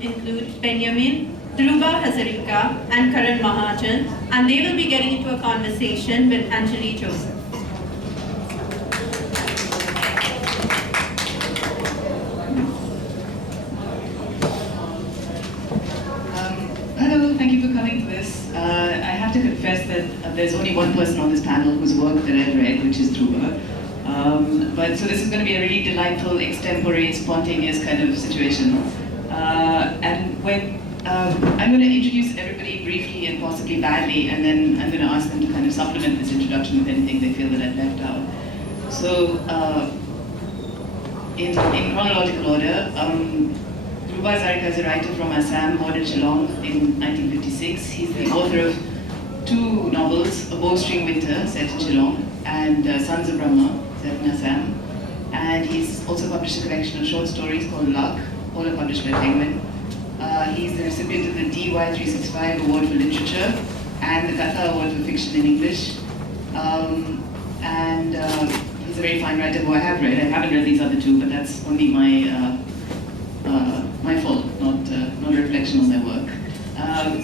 include Benyamin, Dhruba, Hazarika, and Karan Mahajan, and they will be getting into a conversation with Anjali Joseph. Hello, thank you for coming to this. I have to confess that there's only one person on this panel whose work that I've read, which is Dhruba. So this is going to be a really delightful, extempore, spontaneous kind of situation. I'm going to introduce everybody briefly and possibly badly, and then I'm going to ask them to kind of supplement this introduction with anything they feel that I've left out. So, in chronological order, Dhruba Hazarika is a writer from Assam, born in Shillong in 1956. He's the author of two novels, A Bowstring Winter, set in Shillong, and Sons of Brahma, set in Assam. And he's also published a collection of short stories called Luck, all are published by Penguin. He's the recipient of the DY365 Award for Literature and the Katha Award for Fiction in English. He's a very fine writer who I have read. I haven't read these other two, but that's only my fault, not a reflection on their work.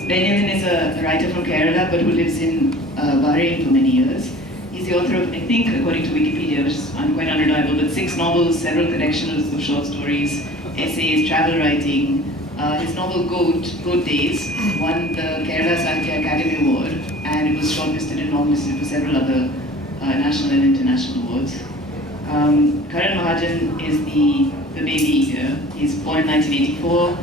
Benyamin is a writer from Kerala, but who lives in Bahrain for many years. He's the author of, I think, according to Wikipedia, which is quite unreliable, but 6 novels, several collections of short stories, essays, travel writing. His novel Goat Days won the Kerala Sahitya Academy Award, and it was shortlisted and longlisted for several other national and international awards. Karan Mahajan is the baby here. He's born in 1984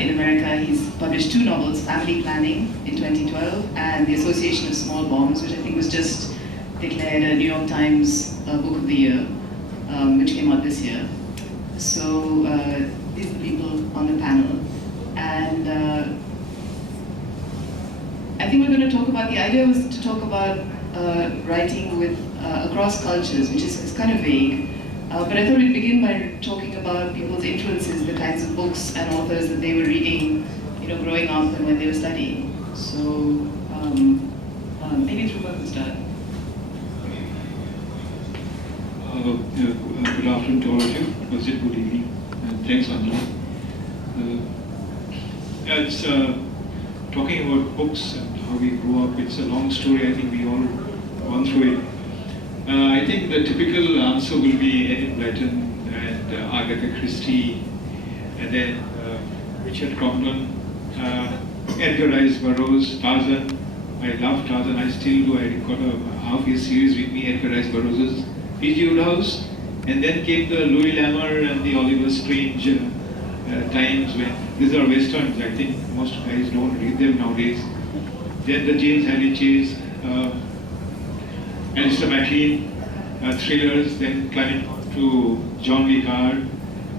in America. He's published 2 novels, Family Planning in 2012 and The Association of Small Bombs, which I think was just declared a New York Times Book of the Year, which came out this year. So these are the people on the panel. And I think we're going to talk about, the idea was to talk about writing with across cultures, which is kind of vague. But I thought we'd begin by talking about people's influences, the kinds of books and authors that they were reading, growing up and when they were studying. So maybe Dhruba could start. Good afternoon to all of you. Was it good evening? Thanks, Anjali. It's talking about books and how we grew up. It's a long story. I think we all gone through it. I think the typical answer will be Enid Blyton and Agatha Christie, and then Richard Cromwell, Edgar Rice Burroughs, Tarzan. I love Tarzan. I still do. I got a half-year series with me, Edgar Rice Burroughs' P.G. Wodehouse, and then came the Louis L'Amour and the Oliver Strange times when these are westerns. I think most guys don't read them nowadays. Then the James Hadley Chase, Alistair MacLean thrillers. Then climbing to John Le Carre,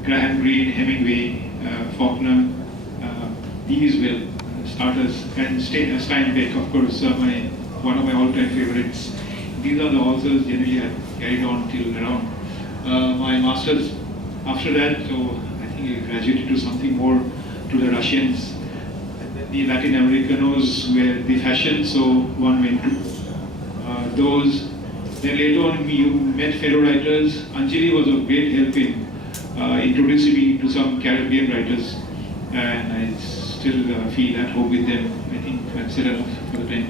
Graham Greene, Hemingway, Faulkner. These will starters, and Steinbeck, of course, one of my all-time favorites. These are the authors generally I've carried on till around my master's. After that, so I think I graduated to something more to the Russians. And then the Latin Americanos were the fashion, so one went to those. Then later on, you met fellow writers. Anjali was of great help in introducing me to some Caribbean writers, and I still feel at home with them. I think I've said enough for the time.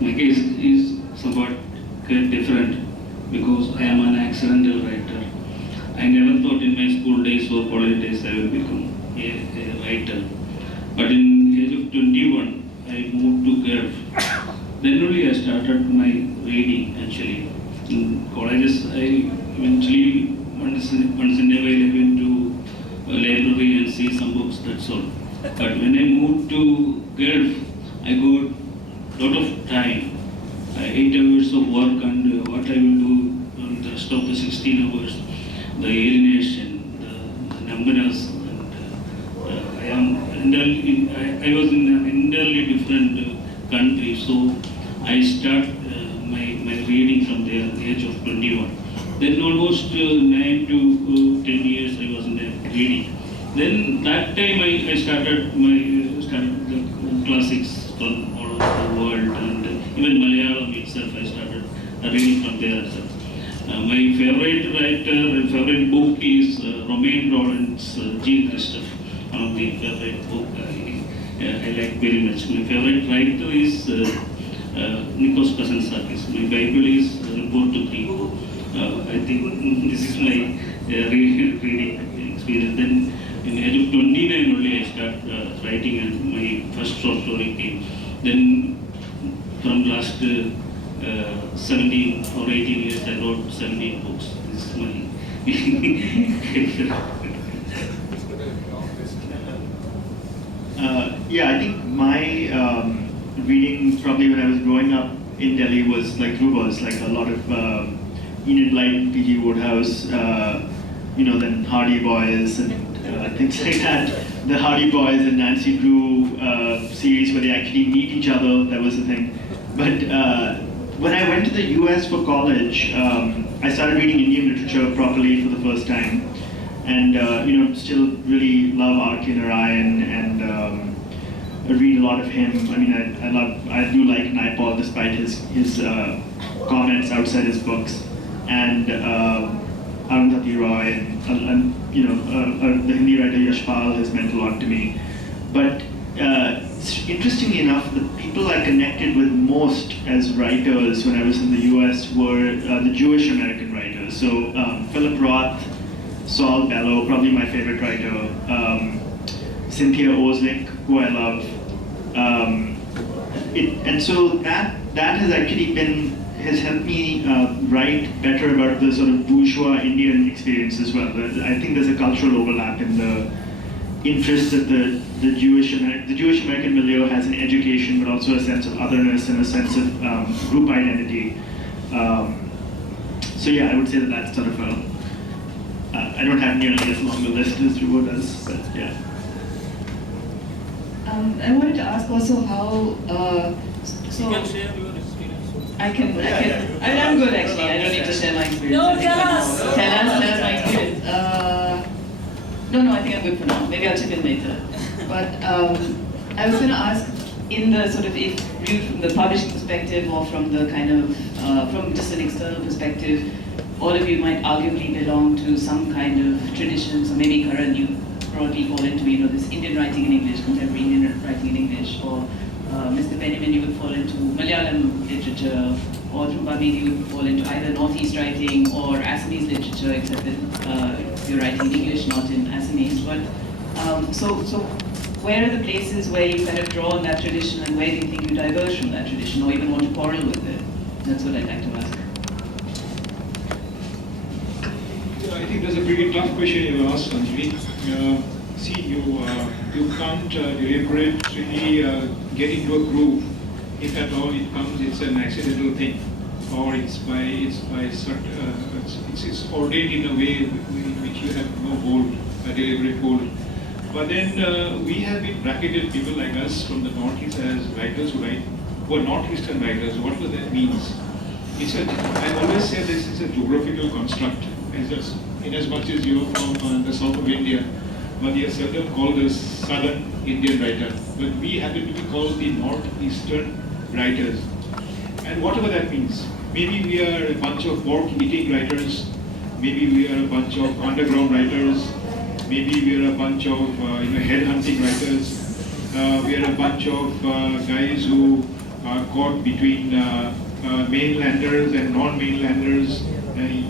My case is somewhat different because I am an accidental writer. I never thought in my school days or college days I will become a writer. But in the age of 21, I moved to GALF. Then only I started my reading actually. In colleges, I eventually once in a while I went to a library and see some books, that's all. But when I moved to GALF, I got a lot of time, 8 hours of work, and what I will do on the rest of the 16 hours, the alienation, the numbness, and I was in an entirely different country, so I start my reading from the age of 21. Then almost 9 to 10 years I was in the reading. Then that time I started the classics from all over the world, and even Malayalam itself I started reading from there as well. My favorite writer and favorite book is Romain Rolland's G. Christophe, one of the favorite book I like very much. My favorite writer is Nikos Kazantzakis. My Bible is Report to Three. I think this is my reading experience. Then in the age of 29 only I started writing, and my first short story came. Then from last 17 or 18 years I wrote 17 books. This is my yeah, I think my reading probably when I was growing up in Delhi was like Dhruba's, like a lot of Enid Blyton, P.G. Wodehouse, then Hardy Boys and things like that. The Hardy Boys and Nancy Drew series where they actually meet each other, that was the thing. But when I went to the US for college, I started reading Indian literature properly for the first time. And, still really love R.K. Narayan and I read a lot of him. I mean, I do like Naipaul despite his comments outside his books. And Arundhati Roy and the Hindi writer Yashpal has meant a lot to me. But interestingly enough, the people I connected with most as writers when I was in the US were the Jewish American writers. So Philip Roth, Saul Bellow, probably my favorite writer, Cynthia Ozick, who I love. And so that has actually has helped me write better about the sort of bourgeois Indian experience as well. I think there's a cultural overlap in the interest that the Jewish American milieu has in education, but also a sense of otherness and a sense of group identity. So yeah, I would say that's sort of I don't have nearly as long a list as Dhruba does, but yeah. I wanted to ask also how. So You can share your experience. I'm good actually. I don't need to share my experience. No, tell us. Tell us my experience. No, I think I'm good for now. Maybe I'll chip in later. But I was going to ask, in the sort of, if viewed from the publishing perspective or from the kind of, from just an external perspective, all of you might arguably belong to some kind of traditions, or maybe Karan, you broadly fall into, this Indian writing in English, contemporary Indian writing in English, or Mr. Benyamin, you would fall into Malayalam literature, or Dhruba, maybe you would fall into either Northeast writing or Assamese literature, except that you're writing in English, not in Assamese. But so where are the places where you kind of draw on that tradition, and where do you think you diverge from that tradition, or even want to quarrel with it? That's what I'd like to ask. I think that's a pretty tough question you asked, Anjali. See, you can't deliberately get into a groove. If at all it comes, it's an accidental thing, or it's ordained in a way in which you have no hold, a deliberate hold. But then we have been bracketed, people like us from the Northeast, as writers who are Northeastern writers. What does that mean? I always say this is a geographical construct. In as much as you're from the south of India, but they are seldom called the southern Indian writer. But we happen to be called the northeastern writers. And whatever that means, maybe we are a bunch of pork-eating writers, maybe we are a bunch of underground writers, maybe we are a bunch of head-hunting writers, we are a bunch of guys who are caught between mainlanders and non-mainlanders.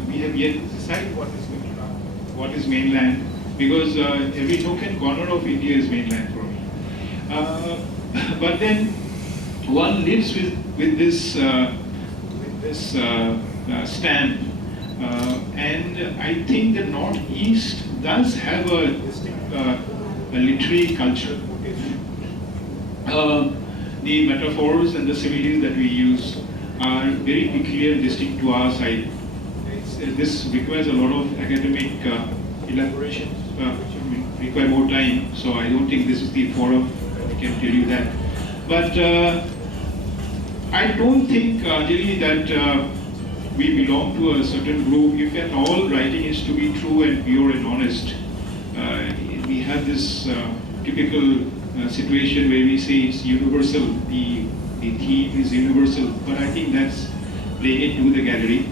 We have yet to decide what is mainland, because every nook and corner of India is mainland for me. But then one lives with this stamp, and I think the Northeast does have a literary culture. The metaphors and the similes that we use are very peculiar and distinct to our side. This requires a lot of academic elaboration, which will require more time, so I don't think this is the forum I can tell you that. But I don't think, Anjali, that we belong to a certain group. If at all writing is to be true and pure and honest, we have this typical situation where we say it's universal, the theme is universal, but I think that's playing into the gallery.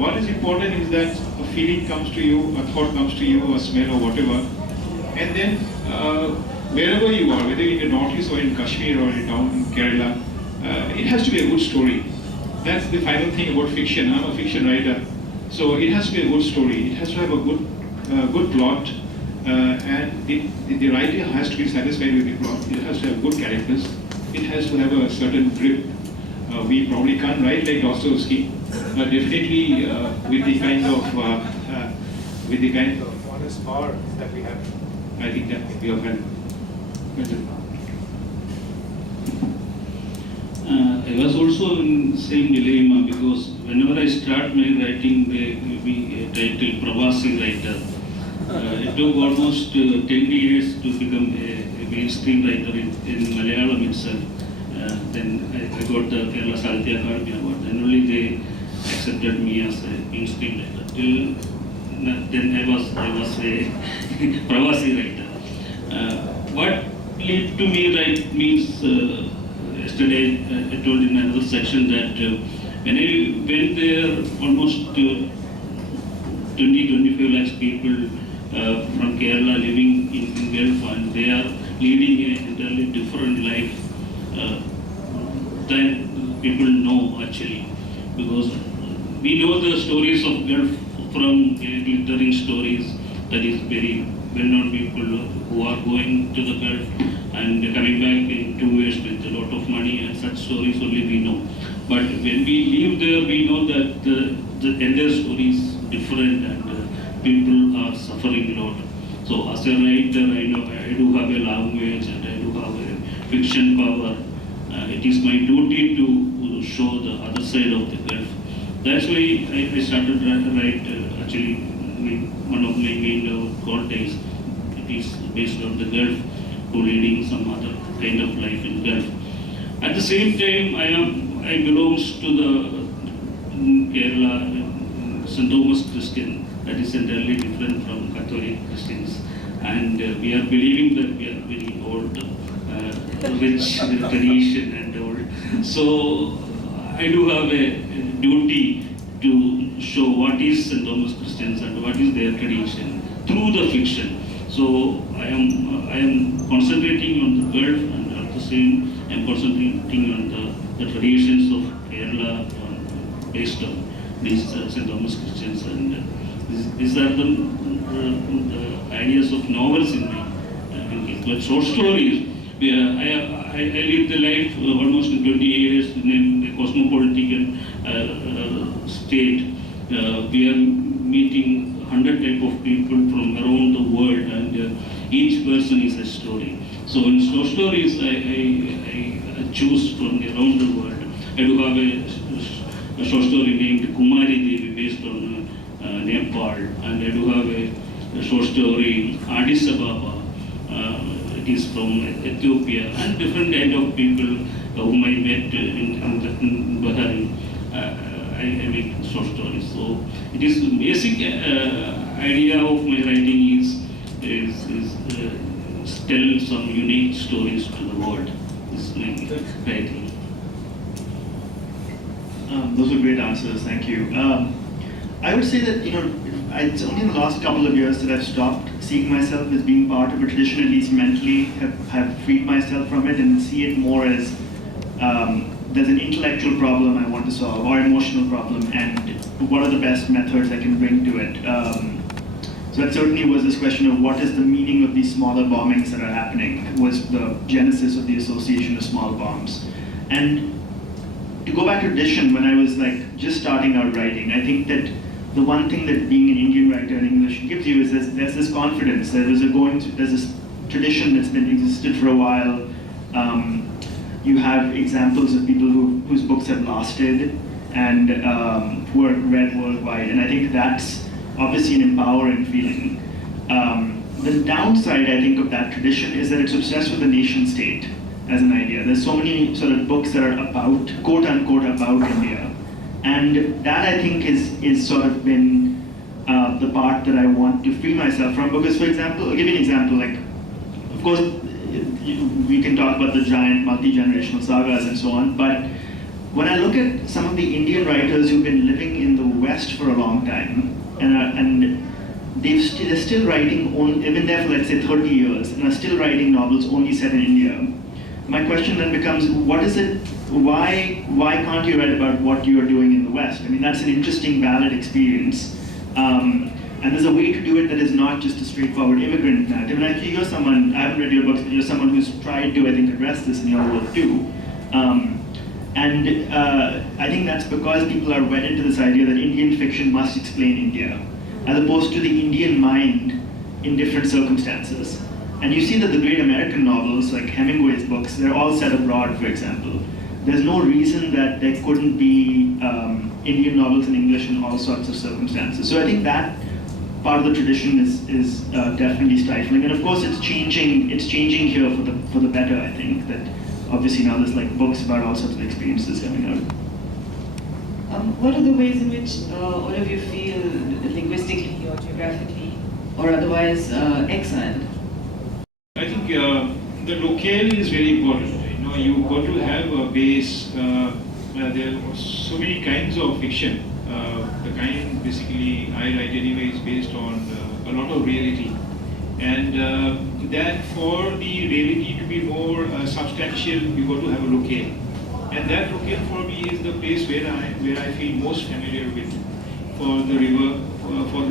What is important is that a feeling comes to you, a thought comes to you, a smell or whatever, and then wherever you are, whether in the northeast or in Kashmir or down in Kerala, it has to be a good story. That's the final thing about fiction. I'm a fiction writer, so it has to be a good story. It has to have a good plot, and the writer has to be satisfied with the plot. It has to have good characters. It has to have a certain grip. We probably can't write like Dostoevsky, but definitely with the kind of honest power that we have, I think that would be of help. I was also in the same dilemma because whenever I start my writing, they give me a title Pravasi writer. It took almost 10 years to become a mainstream writer in Malayalam itself. Then I got the Kerala Sahitya Academy Award, and only they accepted me as a mainstream writer. Till then I was a Pravasi writer. What led to me write means yesterday I told in another section that when I went there, almost 20-25 lakhs people from Kerala living in Gulf, and they are leading an entirely different life than people know actually, because we know the stories of Gulf from glittering stories, that is very well-known people who are going to the Gulf and coming back in 2 years with a lot of money, and such stories only we know. But when we live there, we know that the entire story is different, and people are suffering a lot. So as a writer, I know I do have a language and I do have a fiction power. It is my duty to show the other side of the Gulf. That's why I started write actually one of my main contents. It is based on the Gulf, who leading some other kind of life in Gulf. At the same time, I belongs to the Kerala St. Thomas Christian, that is entirely different from Catholic Christians, and we are believing that we are very old, rich tradition and old. So I do have a duty to show what is St. Thomas Christians and what is their tradition through the fiction. So I am concentrating on the Gulf, and at the same I am concentrating on the traditions of Kerala based on these St. Thomas Christians, and these are the ideas of novels in my thinking. But short stories, I lived the life almost 20 years in a cosmopolitan state. We are meeting 100 type of people from around the world, and each person is a story. So in short stories, I choose from around the world. I do have a short story named Kumari Devi based on Nepal, and I do have a short story Addis Ababa. It is from Ethiopia, and different kind of people whom I met in Bahrain. I make short stories. So it is basic idea of my writing is tell some unique stories to the world. This is my writing. Those are great answers. Thank you. I would say that it's only in the last couple of years that I've stopped seeing myself as being part of a tradition, at least mentally, have freed myself from it and see it more as there's an intellectual problem I want to solve, or emotional problem, and what are the best methods I can bring to it. So that certainly was this question of what is the meaning of these smaller bombings that are happening, was the genesis of the association of small bombs. And to go back to tradition, when I was just starting out writing, I think that the one thing that being an Indian writer in English gives you is there's this confidence. There's this tradition that's been existed for a while. You have examples of people whose books have lasted and who are read worldwide, and I think that's obviously an empowering feeling. The downside, I think, of that tradition is that it's obsessed with the nation state as an idea. There's so many sort of books that are about, quote unquote, about India. And that, I think, is sort of been the part that I want to free myself from. Because, for example, I'll give you an example. Of course, we can talk about the giant multi-generational sagas and so on, but when I look at some of the Indian writers who've been living in the West for a long time, and they're still writing, they've been there for let's say 30 years, and are still writing novels only set in India. My question then becomes, what is it, why can't you write about what you're doing in the West? I mean, that's an interesting, valid experience. And there's a way to do it that is not just a straightforward immigrant narrative. And actually, you're someone, I haven't read your books, but you're someone who's tried to, I think, address this in your work too. I think that's because people are wedded to this idea that Indian fiction must explain India, as opposed to the Indian mind in different circumstances. And you see that the great American novels, like Hemingway's books, they're all set abroad, for example. There's no reason that there couldn't be Indian novels in English in all sorts of circumstances. So I think that part of the tradition is definitely stifling. And of course, it's changing here for the better, I think, that obviously now there's like books about all sorts of experiences coming out. What are the ways in which all of you feel linguistically or geographically or otherwise exiled? I think the locale is very important. You know, you've got to have a base. There are so many kinds of fiction. The kind basically I write anyway is based on a lot of reality. And that for the reality to be more substantial, you've got to have a locale. And that locale for me is the place where I feel most familiar with. For the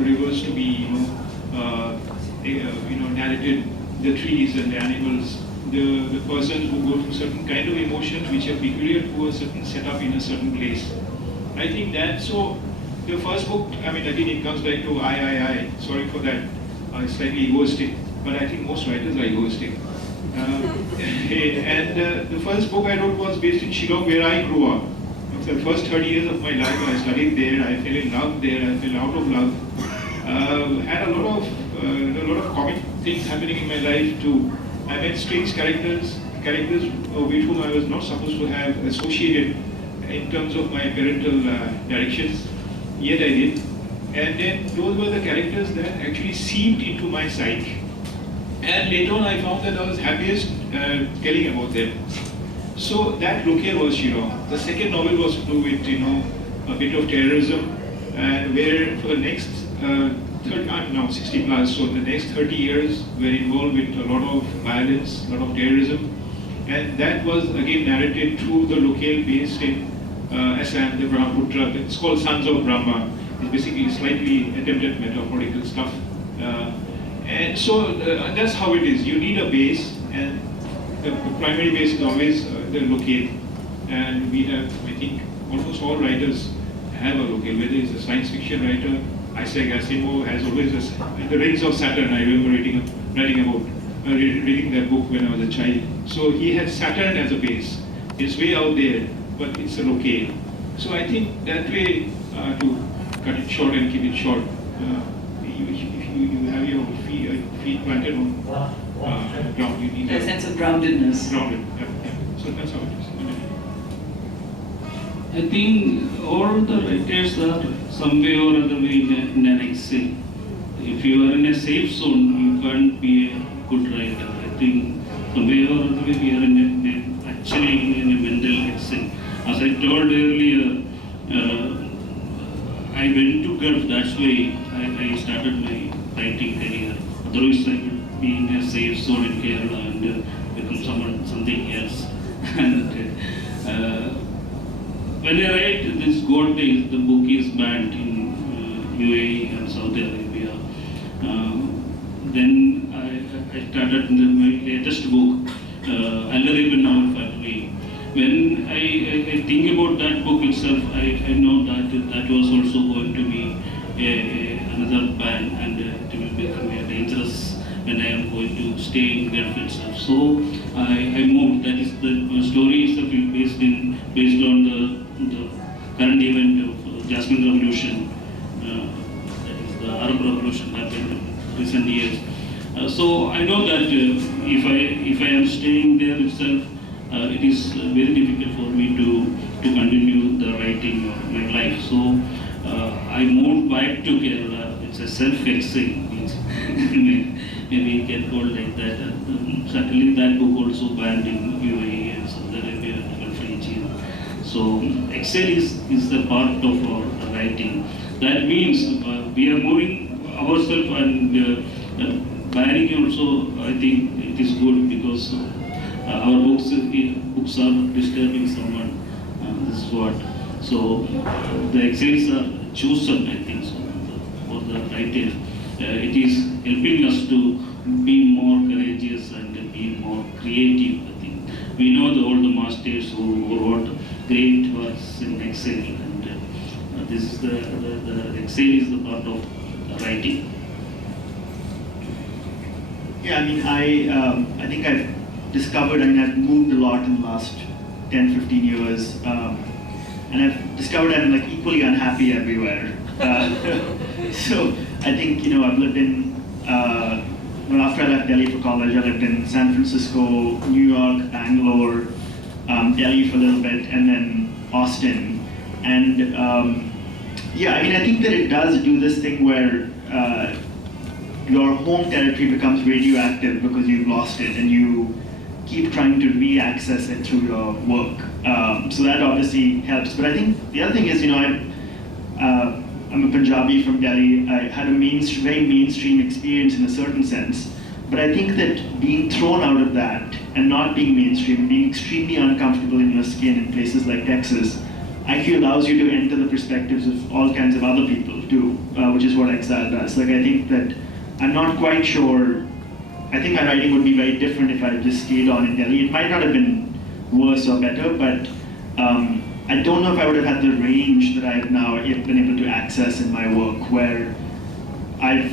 rivers to be narrated, the trees and the animals, the persons who go through certain kind of emotions which are peculiar to a certain setup in a certain place. I think that, so the first book, I mean, again it comes back to I. Sorry for that. It's slightly egoistic, but I think most writers are egoistic. The first book I wrote was based in Shillong, where I grew up. For the first 30 years of my life, I studied there. I fell in love there. I fell out of love. Had a lot of comic things happening in my life too. I met strange characters with whom I was not supposed to have associated in terms of my parental directions. Yet I did. And then those were the characters that actually seeped into my psyche. And later on I found that I was happiest telling about them. So that locale was Shillong. The second novel was to do with, a bit of terrorism, and where for the next, I'm now 60 plus, so the next 30 years were involved with a lot of violence, a lot of terrorism. And that was again narrated through the locale based in Assam, the Brahmaputra. It's called Sons of Brahma. It's basically slightly attempted metaphorical stuff. And so that's how it is. You need a base, and the primary base is always the locale. And we have, I think, almost all writers have a locale, whether it's a science fiction writer. Isaac Asimov has always The Rings of Saturn. I remember reading that book when I was a child. So he had Saturn as a base. It's way out there, but it's a locale. So I think that way, to cut it short and keep it short, if you have your feet planted on ground, you need a sense of groundedness. Grounded, yeah. So that's how it is. I think all the writers are some way or other way in an exile. If you are in a safe zone, you can't be a good writer. I think some way or other way we are actually in a mental exile. As I told earlier, I went to GALF, that's why I started my writing career. Otherwise I would be in a safe zone in Kerala and become something else. And when I write this God Days, the book is banned in UAE and Saudi Arabia. Then I started my latest book, Hazarika Novel Factory. When I think about that book itself, I know that was also going to be another ban, and it will become dangerous when I am going to stay in GALF itself. So I moved. That is the story itself is based on the current event of Jasmine Revolution. That is the Arab Revolution happened in recent years. So I know that if I am staying there itself, it is very difficult for me to continue the writing of my life. So I moved back to Kerala. It's a self-exile, maybe you can call like that. Certainly that book also banned in UAE and Saudi Arabia and Gulf region. So Excel is the part of our writing. That means we are moving ourselves and buying also. I think it is good because our books are disturbing someone. This is what. So the Excels are chosen, I think, so, for the writer. It is helping us to be more courageous and be more creative. I think we know all the masters who wrote great works in Excel, and this is the Excel is the part of writing. Yeah, I mean, I think I've discovered, I've moved a lot in the last 10, 15 years, and I've discovered I'm like equally unhappy everywhere. So I think, I've lived in, after I left Delhi for college, I lived in San Francisco, New York, Bangalore, Delhi for a little bit, and then Austin. And I think that it does do this thing where your home territory becomes radioactive because you've lost it and you keep trying to re-access it through your work. So that obviously helps. But I think the other thing is, I'm a Punjabi from Delhi. I had a very mainstream experience in a certain sense. But I think that being thrown out of that and not being mainstream, being extremely uncomfortable in your skin in places like Texas, actually allows you to enter the perspectives of all kinds of other people too, which is what Exile does. Like, I think that I'm not quite sure. I think my writing would be very different if I had just stayed on in Delhi. It might not have been worse or better, but I don't know if I would have had the range that I've now been able to access in my work, where I've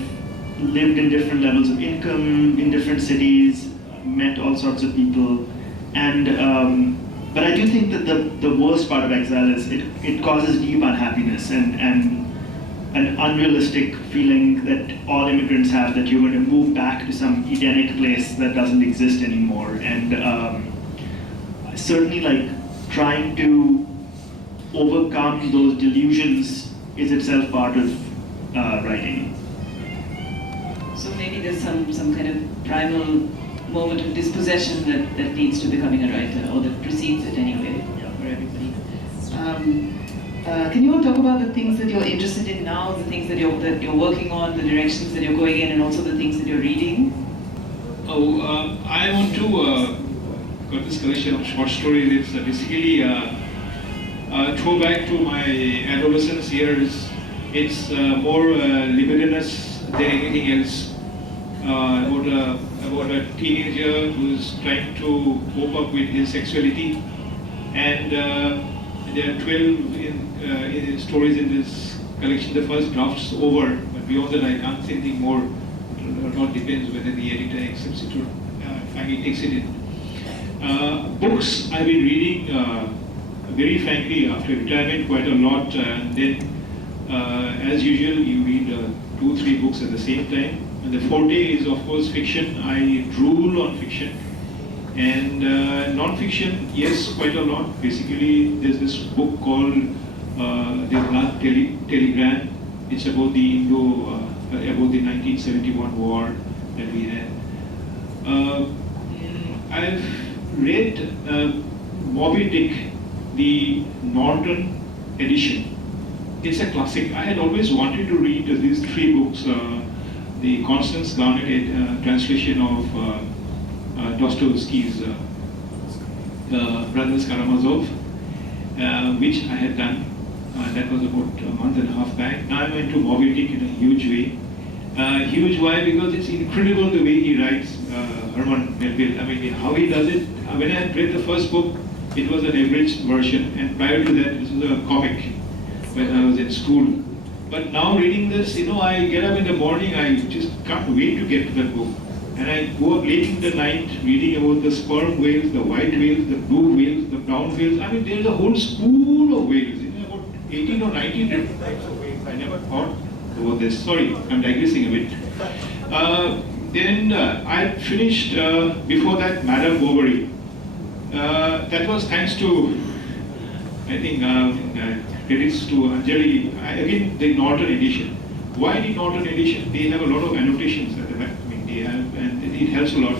lived in different levels of income, in different cities, met all sorts of people, and but I do think that the worst part of Exile is it causes deep unhappiness and an unrealistic feeling that all immigrants have, that you're going to move back to some Edenic place that doesn't exist anymore. And certainly, like, trying to overcome those delusions is itself part of writing. So maybe there's some kind of primal moment of dispossession that leads to becoming a writer, or that precedes it anyway, for everybody. Can you all talk about the things that you're interested in now, the things that you're working on, the directions that you're going in, and also the things that you're reading? I want to got this collection of short stories. It's basically throwback to my adolescence years. It's more libidinous than anything else. About a teenager who's trying to cope up with his sexuality, and there are 12 stories in this collection. The first draft's over, but beyond that I can't say anything more. It all depends whether the editor accepts it or finally takes it in. Books I've been reading, very frankly, after retirement quite a lot, and then as usual you read 2-3 books at the same time. And the forte is, of course, fiction. I drool on fiction. And non-fiction, yes, quite a lot. Basically, there's this book called The Last Telegram. It's about the about the 1971 war that we had. I've read Moby Dick, the Norton edition. It's a classic. I had always wanted to read these 3 books. The Constance Garnett translation of Dostoevsky's Brothers Karamazov, which I had done. That was about a month and a half back. Now I'm into Moby Dick in a huge way. Huge why? Because it's incredible the way he writes, Herman Melville. I mean, how he does it. When I had read the first book, it was an abridged version, and prior to that, this was a comic when I was in school. But now reading this, I get up in the morning, I just can't wait to get to that book. And I go up late in the night reading about the sperm whales, the white whales, the blue whales, the brown whales. I mean, there's a whole school of whales. About 18 or 19 different types of whales. I never thought about this. Sorry, I'm digressing a bit. Then I finished, before that, Madame Bovary. That was thanks to, I think, credits to Anjali, again the Norton edition. Why the Norton edition? They have a lot of annotations at the back. I mean, they have, and it helps a lot.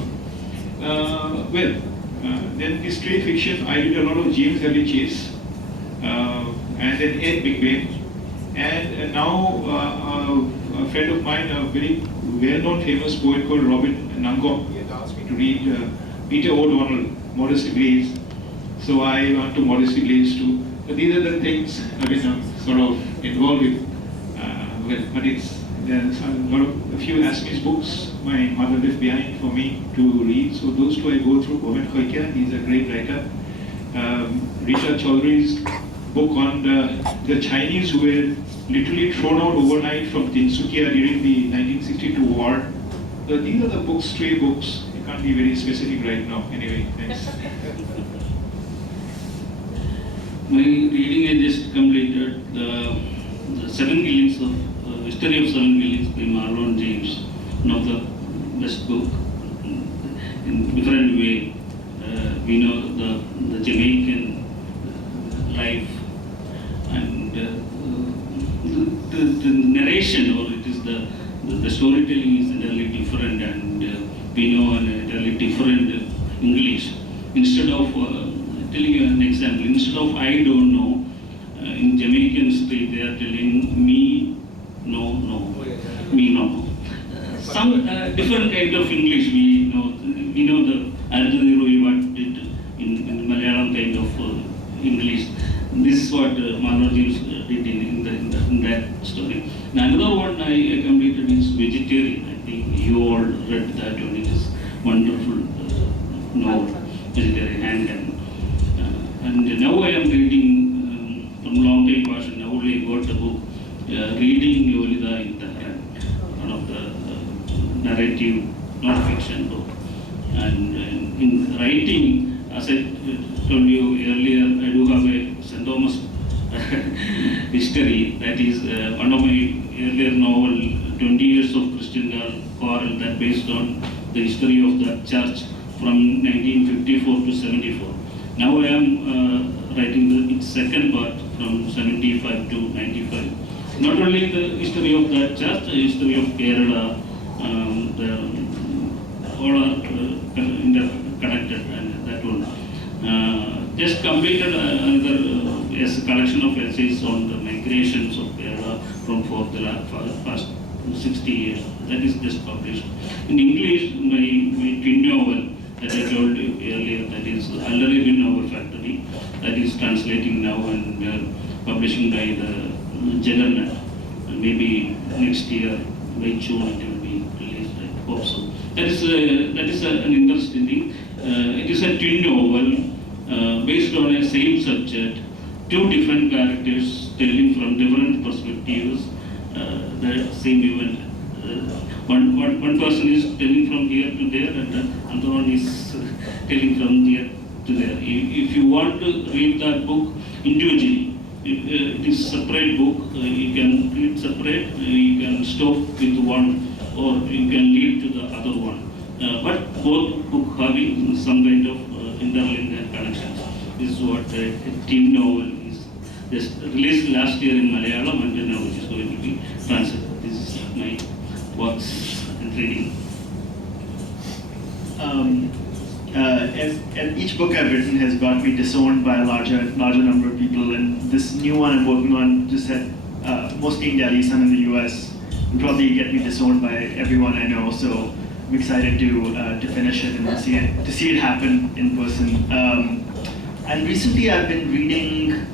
Then the straight fiction, I read a lot of James Early Chase. and then Ed Big Ben. And now a friend of mine, a very well-known famous poet called Robin Nangok, he had asked me to read Peter O'Donnell, Modesty Blaze. So I went to Modesty Blaze too. So these are the things I've been sort of involved with. But there's a few Assamese books my mother left behind for me to read. So those two I go through. Owen Khoikia, he's a great writer. Rita Chaudhry's book on the Chinese who were literally thrown out overnight from Tinsukia during the 1962 war. So these are the books, stray books. I can't be very specific right now. Anyway, thanks. My reading I just completed the Seven Killings of History of Seven Killings by Marlon James, one of the best book in different way. We know the Jamaican life and the narration, or it is the storytelling is entirely different, and we know an entirely different English. Instead of telling you an example, instead of I don't know, in Jamaican street they are telling me no, me no. Some different kind of English we know the Anjali Joseph what did in Malayalam kind of English. This is what Mahajan did in that story. And another one I completed is Vegetarian. I think you all read that one. It is wonderful novel, Vegetarian. And now I am reading from long time past. Now only I got the book Reading Yolida in Tehran, one of the narrative non-fiction book. And in writing, as I told you earlier, I do have a St. Thomas history. That is one of my earlier novel, 20 Years of Christian Quarrel, that based on the history of the church from 1954 to 74. Now I am writing its second part from 75 to 95. Not only the history of the church, the history of Kerala, all are interconnected, and that one. Just completed another collection of essays on the migrations of Kerala from for the past 60 years. That is just published. In English, my twin novel that I told you earlier, that is Already in Our Factory, that is translating now and publishing by the Juggernaut. Maybe next year, by June, it will be released. I hope so. That is an interesting thing. It is a twin novel based on a same subject, two different characters telling from different perspectives the same event. One person is telling from here to there, and the other one is telling from here to there. If you want to read that book individually, it is a separate book. You can read separate. You can stop with one, or you can lead to the other one. But both book having some kind of interlink and connections. This is what a team novel is. Just released last year in Malayalam, and now it is going to be translated. This is my works and reading. And each book I've written has got me disowned by a larger number of people, and this new one I'm working on just had mostly in Delhi, some in the US, will probably get me disowned by everyone I know. So I'm excited to finish it and see it happen in person. And recently I've been reading.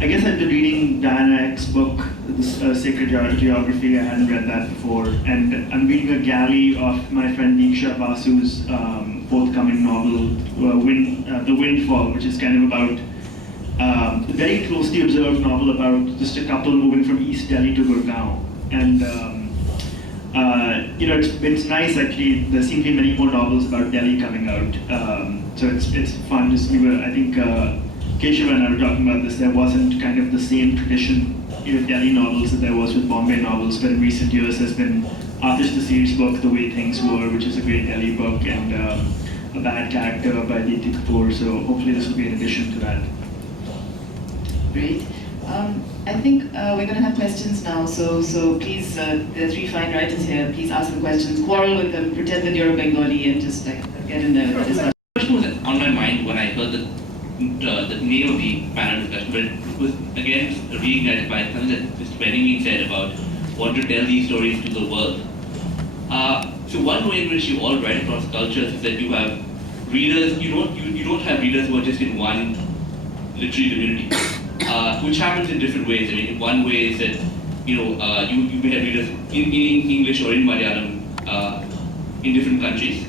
I guess I've been reading Diana Eck's book, Sacred Geography. I hadn't read that before. And I'm reading a galley of my friend Diksha Basu's forthcoming novel, The Windfall, which is kind of about a very closely observed novel about just a couple moving from East Delhi to Gurgaon. And it's nice actually. There seem to be many more novels about Delhi coming out. So it's fun to see. I think Keshav and I were talking about this. There wasn't kind of the same tradition in Delhi novels that there was with Bombay novels, but in recent years there's been Atish Tasir's book, The Way Things Were, which is a great Delhi book, and A Bad Character by Diti Kapoor. So hopefully this will be an addition to that. Great. I think we're going to have questions now, so please, there are three fine writers here, please ask the questions, quarrel with them, pretend that you're a Bengali and just like get in there with the discussion. The question was on my mind when I heard the the name of the panel discussion, but it was again reignited by something that Mr. Benyamin said about want to tell these stories to the world. So one way in which you all write across cultures is that you have readers. You don't have readers who are just in one literary community, which happens in different ways. I mean, one way is that you may have readers in English or in Malayalam in different countries.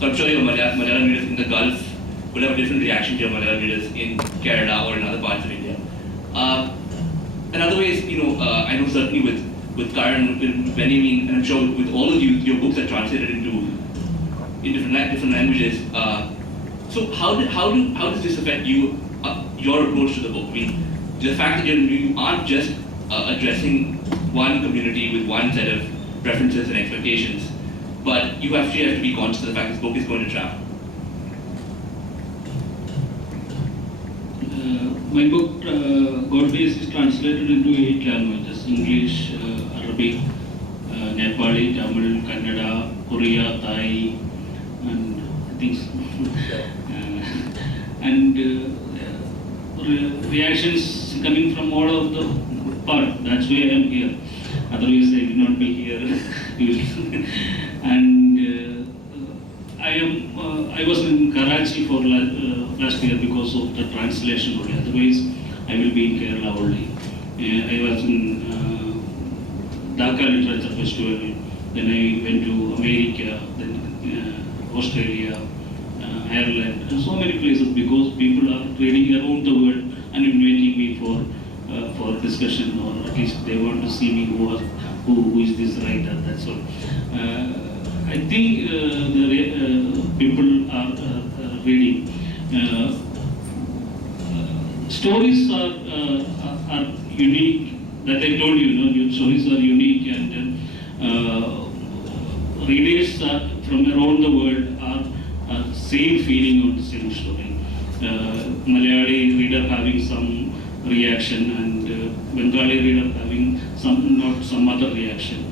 So I'm sure your Malayalam readers in the Gulf will have a different reaction to your Malayalam readers in Kerala or in other parts of India. Another way is, I know certainly with Karan, with Benyamin, and I'm sure with all of you, your books are translated in different languages. So how does this affect you, your approach to the book? I mean, the fact that you aren't just addressing one community with one set of preferences and expectations, but you actually have to be conscious of the fact this book is going to travel. My book, God-Based, is translated into 8 languages: English, Arabic, Nepali, Tamil, Kannada, Korea, Thai, and I think reactions coming from all of the part. That's why I am here. Otherwise, I will not be here. And I was in Karachi for last year because of the translation only. Otherwise, I will be in Kerala only. I was in Dhaka Literature Festival. Then I went to America, then Australia, Ireland, and so many places because people are reading around the world and inviting me for discussion, or at least they want to see me who is this writer. That's all. I think the people are reading. Stories are unique. That I told you, stories are unique, and readers from around the world are same feeling on the same story. Malayali reader having some reaction, and Bengali reader having some other reaction.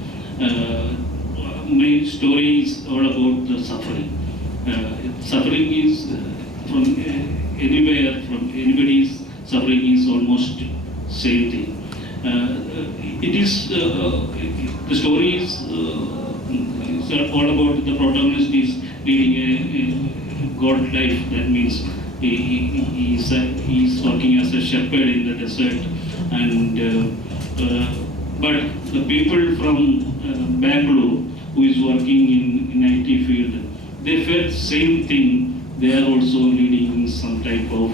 My story is all about the suffering. Suffering is from anywhere, from anybody's suffering is almost same thing. It is the story is all about the protagonist is leading a God life. That means he is working as a shepherd in the desert, and but the people from Bangalore who is working in IT field, they felt same thing. They are also leading some type of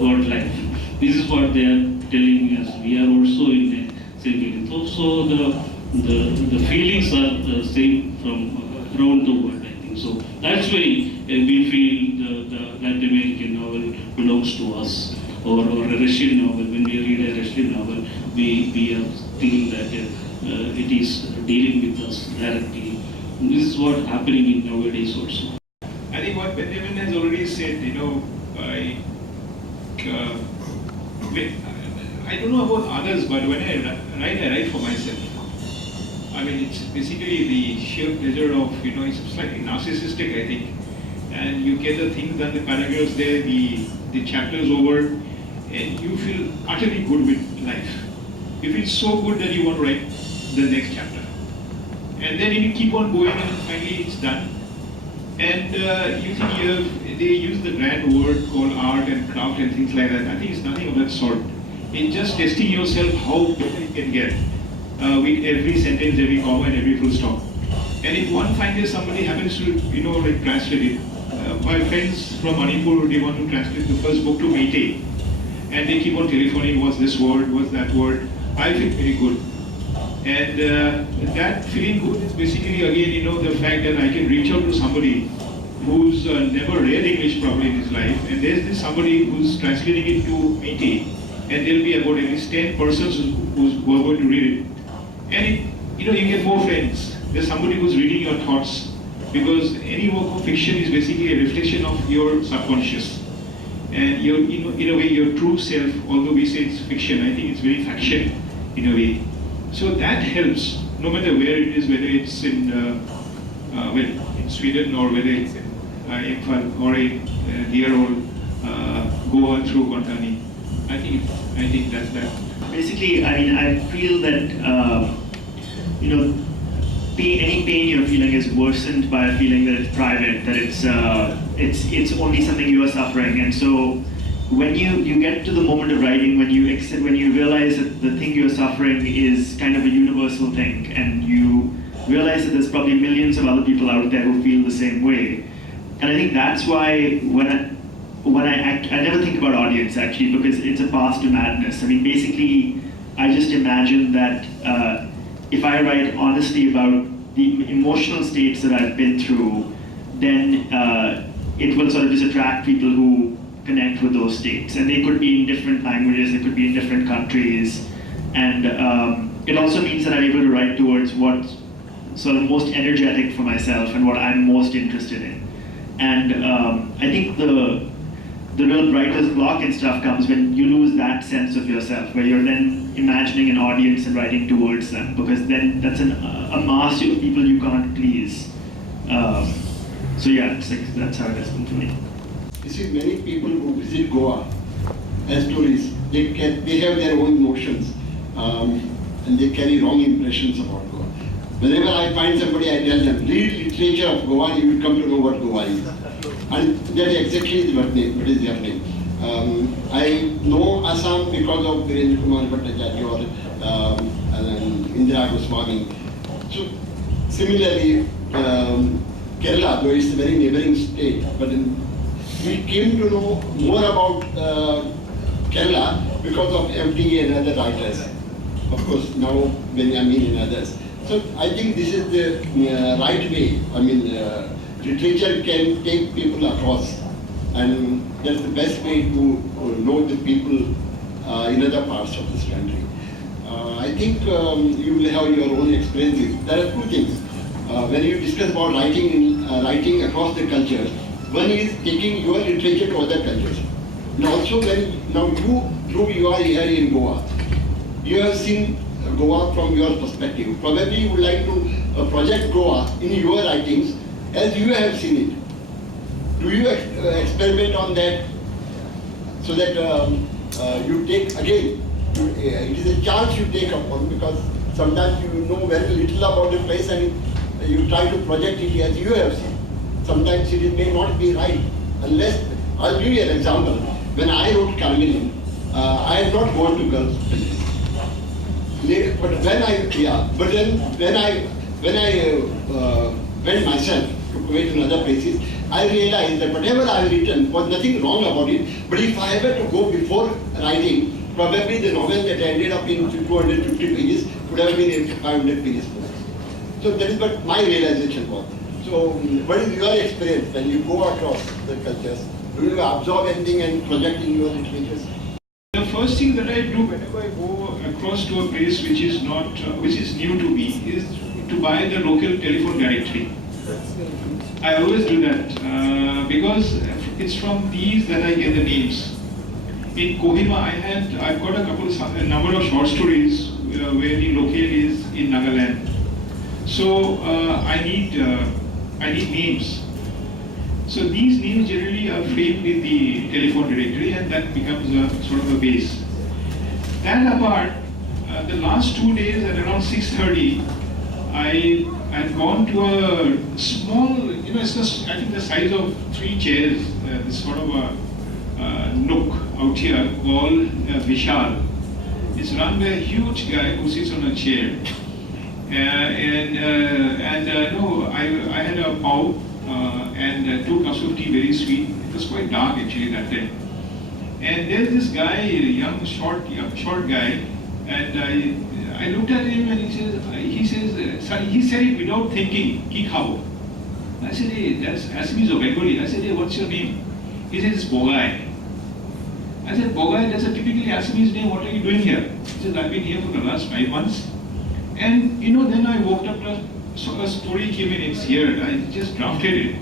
God life. This is what they are telling us. We are also in the same feeling. So the feelings are the same from around the world, I think. So that's why we feel the Latin American novel belongs to us, or a Russian novel. When we read a Russian novel, we are thinking that it is dealing with us directly. And this is what happening in nowadays also. I think what Benjamin has already said, I don't know about others, but when I write for myself. I mean, it's basically the sheer pleasure of, it's slightly narcissistic, I think. And you get the things done, the paragraphs there, the chapters over, and you feel utterly good with life. You feel so good that you want to write the next chapter. And then you keep on going, and finally it's done. And you think they use the grand word called art and craft and things like that. I think it's nothing of that sort. It's just testing yourself how better you can get with every sentence, every comma, and every full stop. And if one finds somebody happens to, translate it. My friends from Manipur, they want to translate the first book to Meitei. And they keep on telephoning, what's this word, what's that word. I feel very good. And that feeling good is basically, again, the fact that I can reach out to somebody who's never read English probably in his life, and there's this somebody who's translating it to Meitei, and there'll be about at least 10 persons who are going to read it. And you get more friends. There's somebody who's reading your thoughts, because any work of fiction is basically a reflection of your subconscious. And in a way, your true self, although we say it's fiction, I think it's very faction in a way. So that helps, no matter where it is, whether it's in Sweden or whether it's in Imphal or in dear old Goa through Konkani. I think that's that. Basically, I mean, I feel that, any pain you're feeling is worsened by a feeling that it's private, that it's only something you are suffering. And so when you get to the moment of writing, when you realize that the thing you're suffering is kind of a universal thing, and you realize that there's probably millions of other people out there who feel the same way. And I think that's why when I act, I never think about audience actually, because it's a path to madness. I mean, basically, I just imagine that if I write honestly about the emotional states that I've been through, then it will sort of just attract people who connect with those states. And they could be in different languages, they could be in different countries. And it also means that I'm able to write towards what's sort of most energetic for myself and what I'm most interested in. And I think the real writer's block and stuff comes when you lose that sense of yourself, where you're then imagining an audience and writing towards them, because then that's a mass of people you can't please. So yeah, that's how it has been for me. You see, many people who visit Goa as tourists, they have their own notions, and they carry wrong impressions about Goa. Whenever I find somebody, I tell them, read literature of Goa, you will come to know what Goa is. And that exactly is what is happening. I know Assam because of Virendra Kumar Bhattacharya and Indira Goswami. So similarly, Kerala, though it's a very neighboring state, but we came to know more about Kerala because of MTA and other writers. Of course, now Benyamin and others. So I think this is the right way. I mean, literature can take people across, and that's the best way to know the people in other parts of this country. I think you will have your own experiences. There are two things. When you discuss about writing across the cultures, one is taking your literature to other cultures. And also you are here in Goa. You have seen Goa from your perspective. Probably you would like to project Goa in your writings as you have seen it. Do you experiment on that so that you take, again, it is a chance you take upon, because sometimes you know very little about the place and you try to project it as you have seen. Sometimes it may not be right, unless, I'll give you an example. When I wrote Carmelian, I had not gone to Gulf. But when I went myself to Kuwait and other places, I realized that whatever I have written was nothing wrong about it. But if I had to go before writing, probably the novel that ended up in 250 pages would have been 500 pages. So that is what my realization was. So what is your experience when you go across the cultures? Do you absorb anything and project in your literatures? The first thing that I do whenever I go across to a place which is new to me is to buy the local telephone directory. I always do that because it's from these that I get the names. In Kohima, I've got a number of short stories where the locale is in Nagaland. So I need names. So these names generally are framed in the telephone directory, and that becomes a sort of a base. That apart, the last 2 days at around 6:30, I've gone to a small, it's just, I think the size of 3 chairs, this sort of a nook out here called Vishal. It's run by a huge guy who sits on a chair. I had a pav and 2 cups of tea, very sweet. It was quite dark actually that day. And there's this guy, young short guy, and I looked at him and he said it without thinking, "Ki khao." I said, "Hey, that's Assamese or Bengali." I said, "Hey, what's your name?" He said, "It's Bogai." I said, "Bogai, that's a typically Assamese name. What are you doing here?" He said, "I've been here for the last 5 months." And then I walked up to a story came in, it's here. I just drafted it.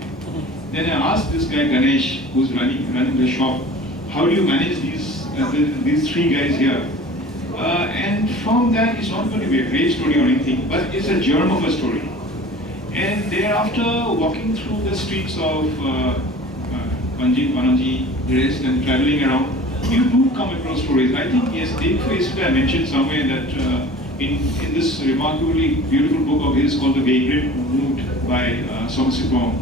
Then I asked this guy Ganesh, who's running the shop, how do you manage these 3 guys here? And from that, it's not going to be a great story or anything, but it's a germ of a story. And thereafter, walking through the streets of Panji, Panaji, the rest, and traveling around, you do come across stories. I think, yes, yesterday I mentioned somewhere that in this remarkably beautiful book of his called The Vagrant Mood by Somerset Maugham.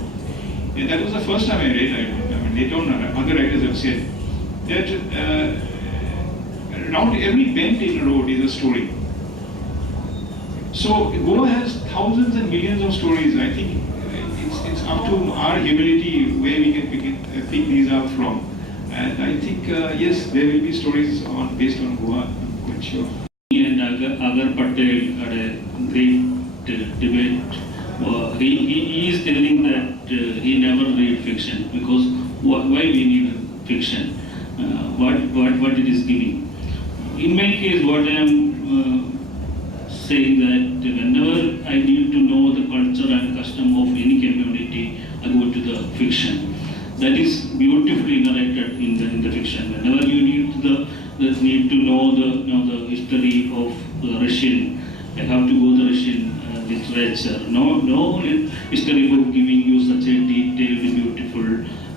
Yeah, that was the first time I read. I mean, later on, other writers have said that around every bend in a road is a story. So Goa has thousands and millions of stories. I think it's up to our humility where we can pick these up from. And I think yes, there will be stories based on Goa. I'm quite sure. And Agar Patel had a great debate. He is telling that he never read fiction because why we need fiction? What it is giving. In my case, what I am saying that whenever I need to know the culture and custom of any community, I go to the fiction. That is beautifully narrated in the fiction. Whenever you need to know the history of the Russian, I have to go to Russian literature. No history book giving you such a detailed, beautiful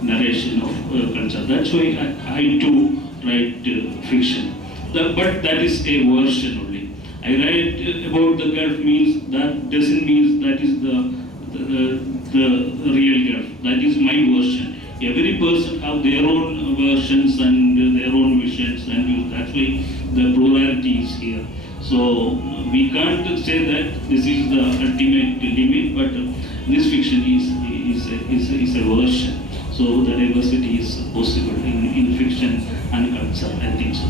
narration of culture. That's why I too write fiction. But that is a version only. I write about the Gulf means that doesn't mean that is the real Gulf. That is my version. Every person have their own versions and their own visions, and that's why the plurality is here. So we can't say that this is the ultimate limit, but this fiction is a version. So the diversity is possible in fiction and culture. I think so.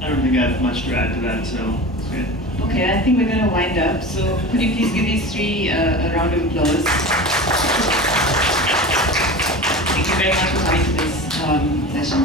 I don't think I have much to add to that, so it's good. Okay, I think we're going to wind up. So could you please give these three a round of applause? Thank you very much for coming to this session.